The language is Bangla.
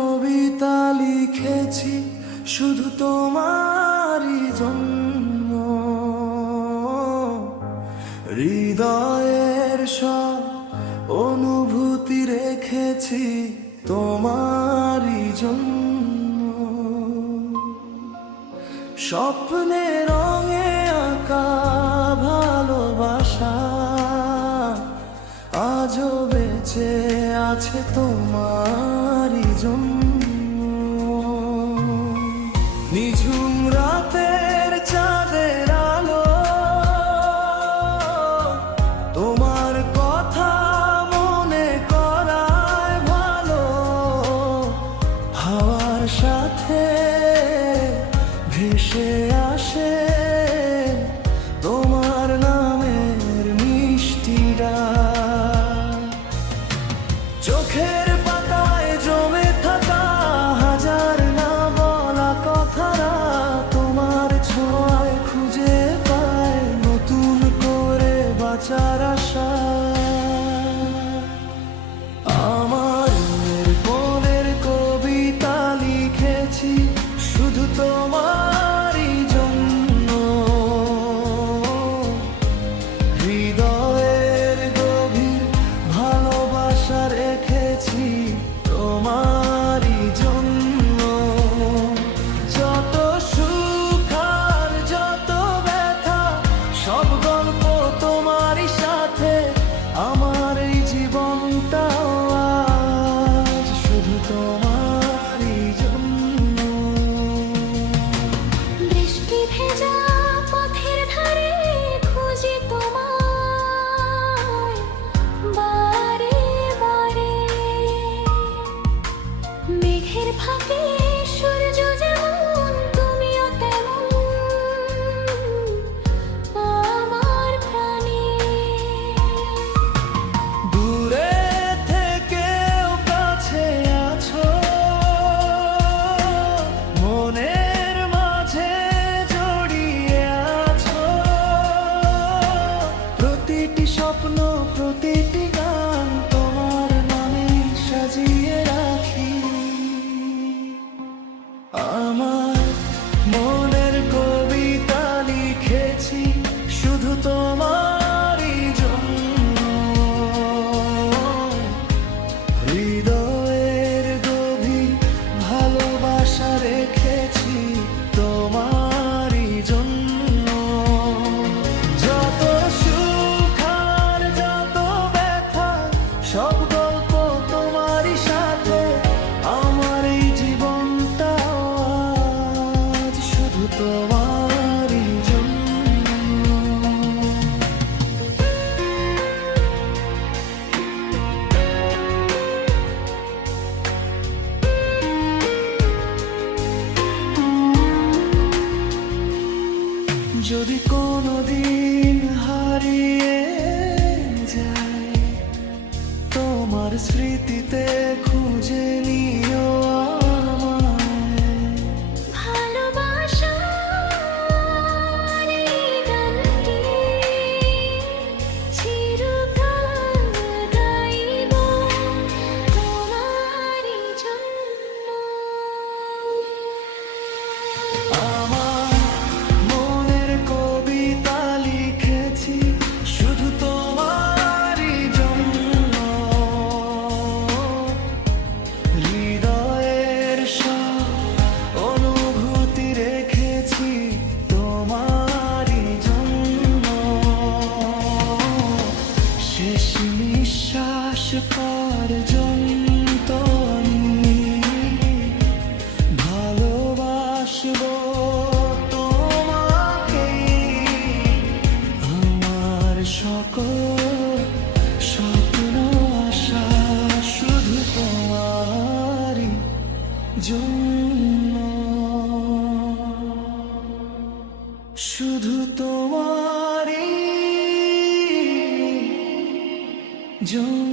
কবিতা লিখেছি শুধু তোমারই জন্য। হৃদয়ের সব অনুভূতি রেখেছি তোমারই জন্য। স্বপ্নে রঙে আঁকা ভালোবাসা আজও বেঁচে আছে তোমারই জন্য। নিঝুম রাতের চাঁদের আলো তোমার কথা মনে করায় ভালো। হাওয়ার সাথে ভেসে আসে তোমার নামের মিষ্টি ডাক। চোখের পাতায় জমে থাকা হাজার না বলা কথারা তোমার ছোঁয়ায় খুঁজে পায় নতুন করে বাঁচার আশা। আমার মনের কবিতা লিখেছি শুধু তোমারই জন্য। হৃদয়ের গভীর ভালোবাসা রেখেছি তোমারই জন্য। যত সুখ আর যত ব্যথা সব গল্প তোমারই সাথে। আমার এই জীবনটাও আজ শুধু তোমারই জন্য। বৃষ্টি ভেজা পথের ধারে খুঁজি তোমায় বারে বারে। মেঘের ফাঁকে সূর্য যেমন তুমিও তেমন আমার প্রাণে। দূরে থেকেও কাছে আছো মনের মাঝে জড়িয়ে আছো। প্রতিটি স্বপ্ন প্রতিটি গান তোমার নামে সাজিয়ে রাখি। আমার মনের কবিতা লিখেছি শুধু তোমারই জন্য। হৃদয়ের গভীর ভালোবাসা রেখেছি তোমারই জন্য। যত সুখ আর যত ব্যথা সব গল্প তোমারই সাথে। আমার এই জীবনটাও আজ শুধু তোমারই জন্য। যদি কোনোদিন হারিয়ে যায় তোমার স্মৃতিতে খুঁজে নিও আমায়। ভালোবাসার এই গানটি চিরকাল গাইব তোমারই জন্য। আমার মনের কবিতা লিখেছি শুধু তোমারই জন্য। হৃদয়ের সব অনুভূতি রেখেছি তোমারই জন্য। শেষ নিঃশ্বাস পর্যন্ত আমি ভালোবাসবো তোমাকে। আমার সকল স্বপ্ন আশা শুধু তোমারই জন্য। শুধু তোমারই জন্য।